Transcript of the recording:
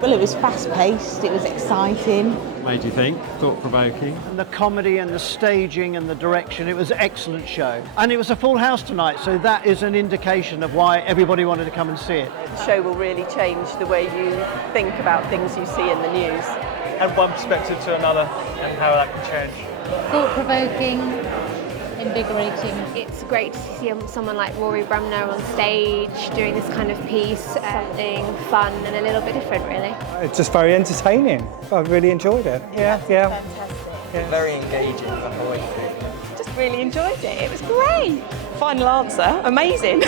Well, it was fast-paced, it was exciting. What made you think? Thought-provoking? And the comedy and the staging and the direction, it was an excellent show. And it was a full house tonight, so that is an indication of why everybody wanted to come and see it. The show will really change the way you think about things you see in the news. And one perspective to another and how that can change. Thought-provoking, invigorating. It's great to see someone like Rory Bremner on stage doing this kind of piece, something fun and a little bit different, really. It's just very entertaining. I really enjoyed it. Yeah. Fantastic. Yeah. Very engaging the whole thing. Just really enjoyed it. It was great. Final answer, amazing.